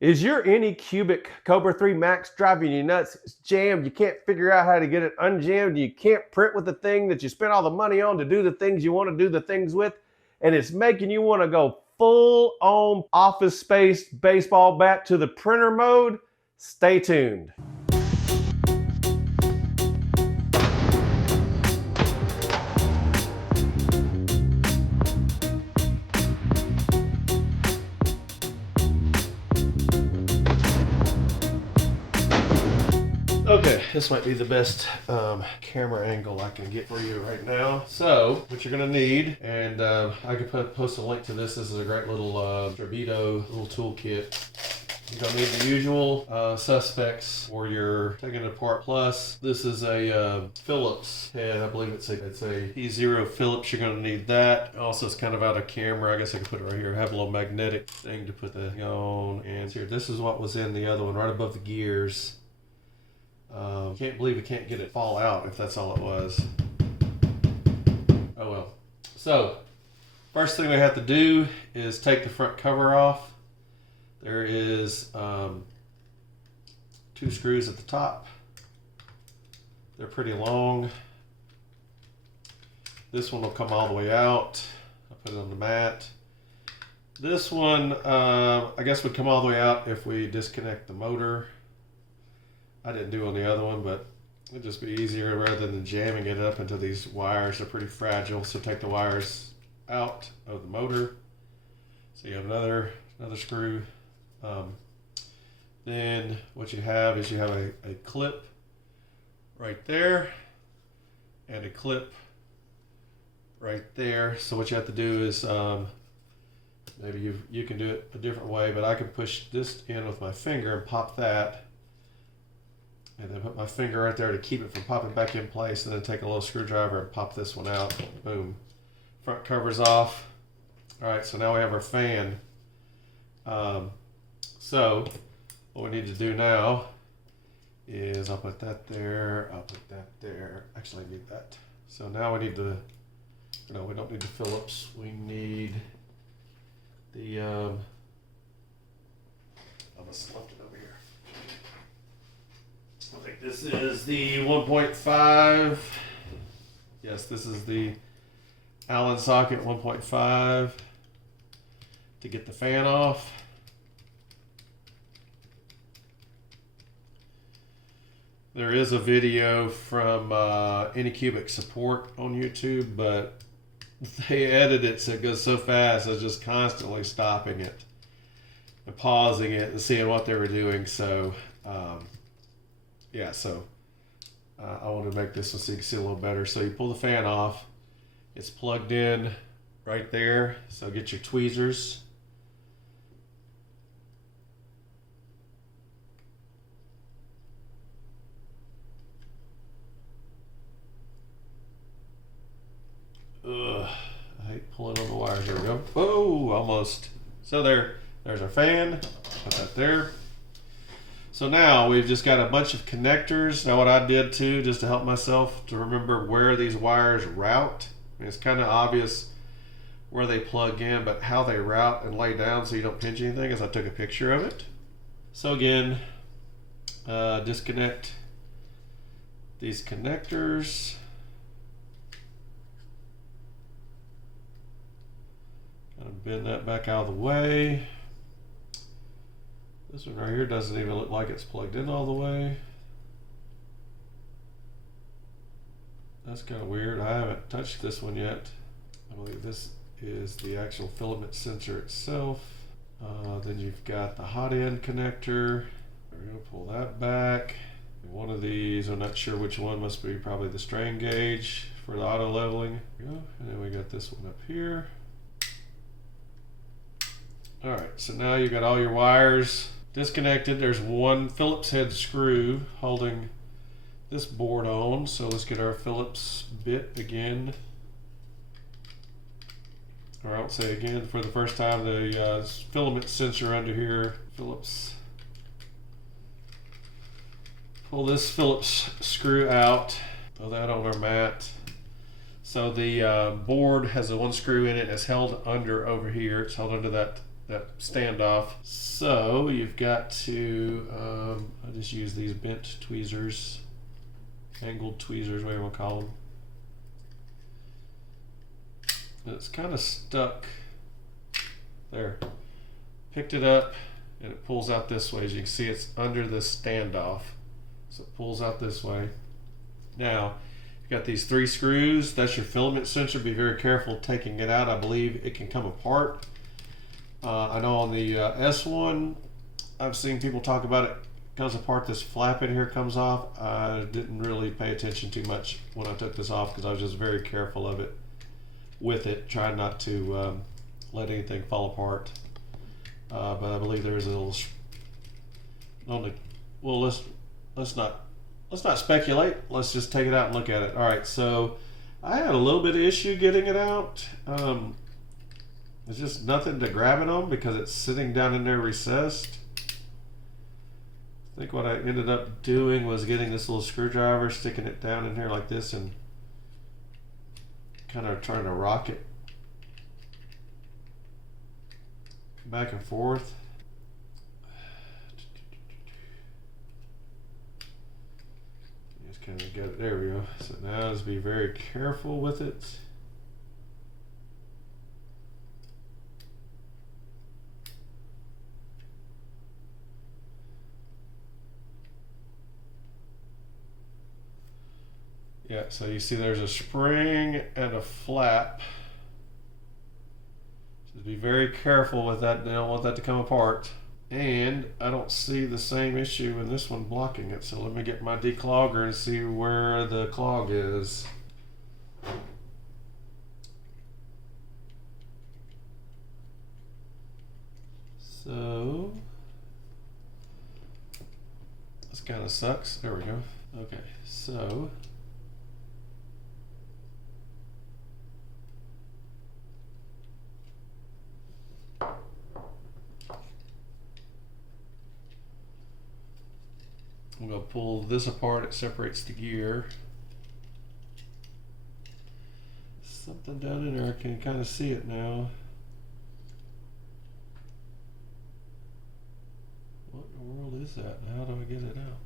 Is your Anycubic Kobra 3 Max driving you nuts? It's jammed. You can't figure out how to get it unjammed. You can't print with the thing that you spent all the money on to do the things you want to do the things with. And it's making you want to go full on office space baseball bat to the printer mode. Stay tuned. Okay, this might be the best camera angle I can get for you right now. So, what you're gonna need, and I could post a link to this. This is a great little Strebito little toolkit. You're gonna need the usual suspects for your taking it apart. Plus, this is a Phillips head. I believe it's a P0 Phillips. You're gonna need that. Also, it's kind of out of camera. I guess I could put it right here. I have a little magnetic thing to put the on. And here, this is what was in the other one, right above the gears. Can't believe we can't get it fall out if that's all it was. Oh well. So, first thing we have to do is take the front cover off. There is 2 screws at the top. They're pretty long. This one will come all the way out. I'll put it on the mat. This one, I guess would come all the way out if we disconnect the motor. I didn't do on the other one, but it'd just be easier rather than jamming it up into these wires. They're pretty fragile, so take the wires out of the motor. So you have another screw. Then what you have is you have a clip right there and a clip right there. So what you have to do is maybe you can do it a different way, but I can push this in with my finger and pop that. And then put my finger right there to keep it from popping back in place, and then take a little screwdriver and pop this one out. Boom. Front cover's off. All right, so now we have our fan. So what we need to do now is I'll put that there. I'll put that there. Actually, I need that. So now we need the, no, we don't need the Phillips. We need the, I must have left it over here. I think this is the 1.5. Yes, this is the Allen socket 1.5 to get the fan off. There is a video from Anycubic support on YouTube, but they edit it so it goes so fast, I was just constantly stopping it and pausing it and seeing what they were doing. So, yeah, so I wanted to make this so you can see a little better. So you pull the fan off. It's plugged in right there. So get your tweezers. Ugh, I hate pulling on the wires. Here we go. Oh, almost. So there's our fan. Put that there. So now we've just got a bunch of connectors. Now what I did too, just to help myself to remember where these wires route. I mean, it's kind of obvious where they plug in, but how they route and lay down so you don't pinch anything is I took a picture of it. So again, disconnect these connectors. Kind of bend that back out of the way. This one right here doesn't even look like it's plugged in all the way. That's kind of weird. I haven't touched this one yet. I believe this is the actual filament sensor itself. Then you've got the hot end connector. We're going to pull that back. And one of these, I'm not sure which one, must be probably the strain gauge for the auto leveling. There we go. And then we got this one up here. All right, so now you've got all your wires disconnected. There's one Phillips head screw holding this board on. So let's get our Phillips bit again. Or I won't say again for the first time, the filament sensor under here, Phillips. Pull this Phillips screw out, throw that on our mat. So the board has a one screw in it. It's held under over here. It's held under that that standoff. So you've got to, I just use these bent tweezers, angled tweezers, whatever you want to call them. And it's kind of stuck there. Picked it up and it pulls out this way. As you can see, it's under the standoff. So it pulls out this way. Now, you've got these 3 screws. That's your filament sensor. Be very careful taking it out. I believe it can come apart. I know on the S1, I've seen people talk about it. Comes apart, this flap in here comes off. I didn't really pay attention too much when I took this off because I was just very careful of it with it, trying not to let anything fall apart. But I believe there is a little. Well, let's not speculate. Let's just take it out and look at it. All right, so I had a little bit of issue getting it out. There's just nothing to grab it on because it's sitting down in there recessed. I think what I ended up doing was getting this little screwdriver, sticking it down in here like this, and kind of trying to rock it back and forth. Just kind of get it. There we go. So now just be very careful with it. Yeah, so you see there's a spring and a flap. Just be very careful with that. You don't want that to come apart. And I don't see the same issue in this one blocking it. So let me get my declogger and see where the clog is. So this kind of sucks. There we go. Okay, so I'm going to pull this apart. It separates the gear. Something down in there. I can kind of see it now. What in the world is that? How do I get it out?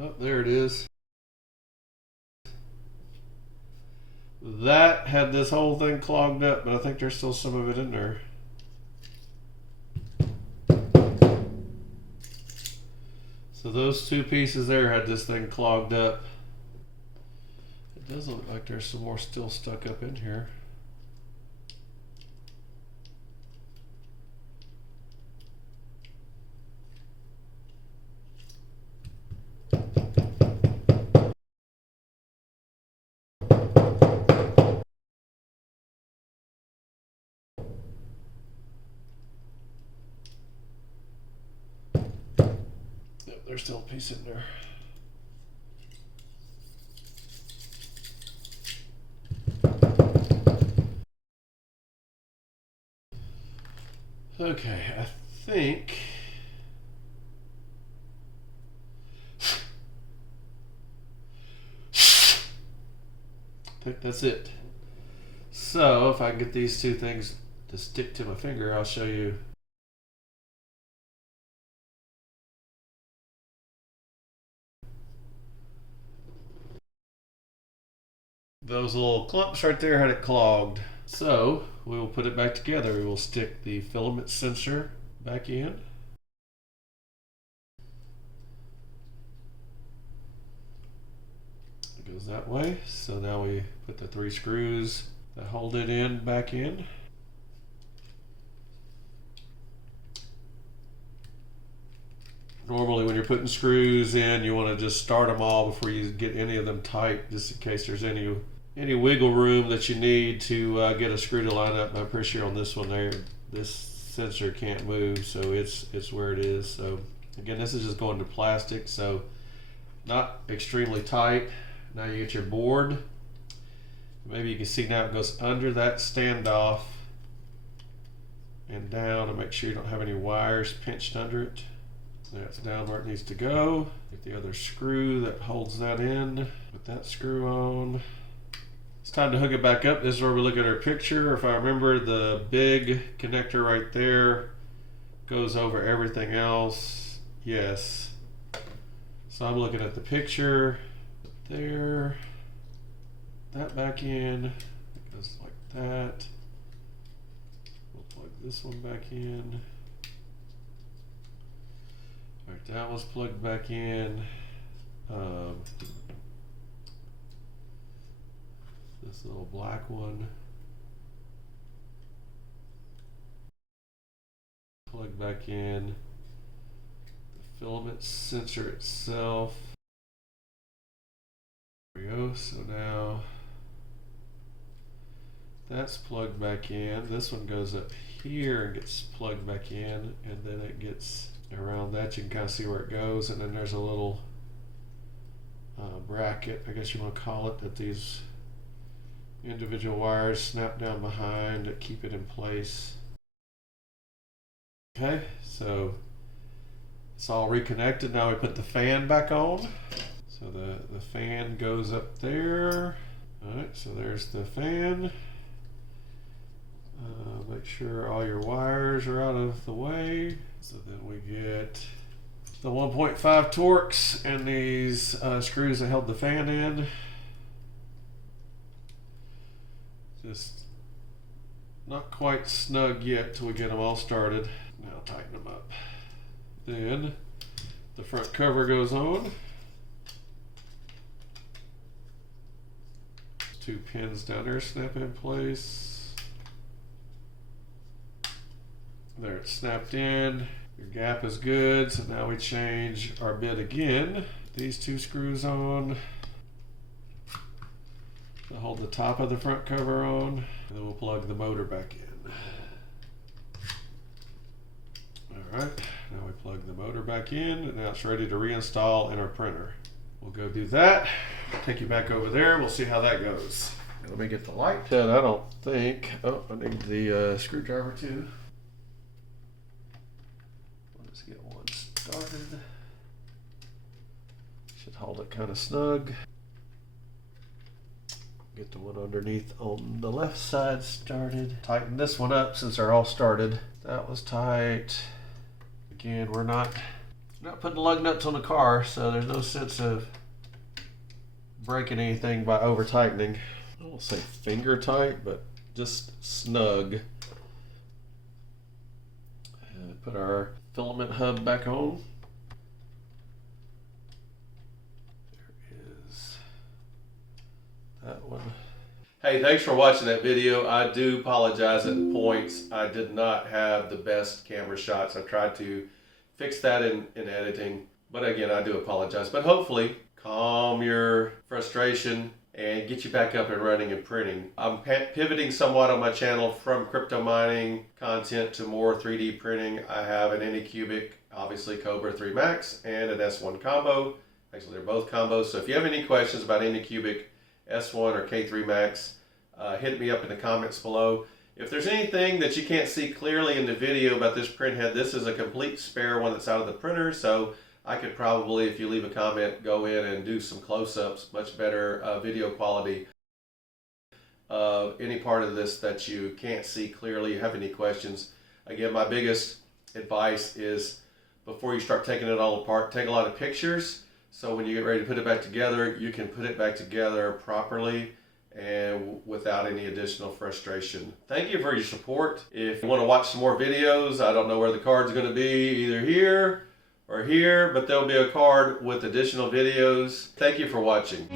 Oh, there it is. That had this whole thing clogged up, but I think there's still some of it in there. So those 2 pieces there had this thing clogged up. It does look like there's some more still stuck up in here. There's still a piece in there. Okay, I think that's it. So if I can get these 2 things to stick to my finger, I'll show you. Those little clumps right there had it clogged. So we will put it back together. We will stick the filament sensor back in. It goes that way. So now we put the 3 screws that hold it in back in. Normally when you're putting screws in, you want to just start them all before you get any of them tight, just in case there's any wiggle room that you need to get a screw to line up. I'm pretty sure on this one there, this sensor can't move, so it's where it is. So again, this is just going to plastic, so not extremely tight. Now you get your board. Maybe you can see now it goes under that standoff and down, and make sure you don't have any wires pinched under it. That's down where it needs to go. Get the other screw that holds that in. Put that screw on. It's time to hook it back up. This is where we look at our picture. If I remember, the big connector right there goes over everything else. Yes. So I'm looking at the picture. There. That back in. It goes like that. We'll plug this one back in. Alright, that was plugged back in. This little black one. Plug back in. The filament sensor itself. There we go. So now that's plugged back in. This one goes up here and gets plugged back in, and then it gets around that. You can kind of see where it goes, and then there's a little bracket, I guess you want to call it, that these individual wires snap down behind to keep it in place. Okay, so it's all reconnected. Now we put the fan back on. So the fan goes up there. Alright, so there's the fan. Make sure all your wires are out of the way. So then we get the 1.5 Torx and these screws that held the fan in. Just not quite snug yet till we get them all started. Now tighten them up. Then the front cover goes on. Two pins down there snap in place. There, it's snapped in. Your gap is good, so now we change our bit again. These two screws on to hold the top of the front cover on, and then we'll plug the motor back in. Alright, now we plug the motor back in, and now it's ready to reinstall in our printer. We'll go do that. Take you back over there, we'll see how that goes. Let me get the light. I don't think, oh, I need the screwdriver too. Let's get one started. Should hold it kind of snug. Get the one underneath on the left side started. Tighten this one up since they're all started. That was tight. Again, we're not putting lug nuts on the car, so there's no sense of breaking anything by over tightening. I won't say finger tight, but just snug. And put our filament hub back on. There is that one. Hey, thanks for watching that video. I do apologize at points. I did not have the best camera shots. I tried to fix that in editing. But again, I do apologize. But hopefully, calm your frustration and get you back up and running and printing. I'm pivoting somewhat on my channel from crypto mining content to more 3D printing. I have an Anycubic, obviously Kobra 3 Max, and an S1 combo. Actually, they're both combos. So if you have any questions about Anycubic S1 or K3 Max, hit me up in the comments below. If there's anything that you can't see clearly in the video about this printhead, this is a complete spare one that's out of the printer, so I could probably, if you leave a comment, go in and do some close-ups, much better video quality of any part of this that you can't see clearly. You have any questions? Again, my biggest advice is before you start taking it all apart, take a lot of pictures, so when you get ready to put it back together, you can put it back together properly and without any additional frustration. Thank you for your support. If you want to watch some more videos, I don't know where the card's going to be, either here or here, but there'll be a card with additional videos. Thank you for watching.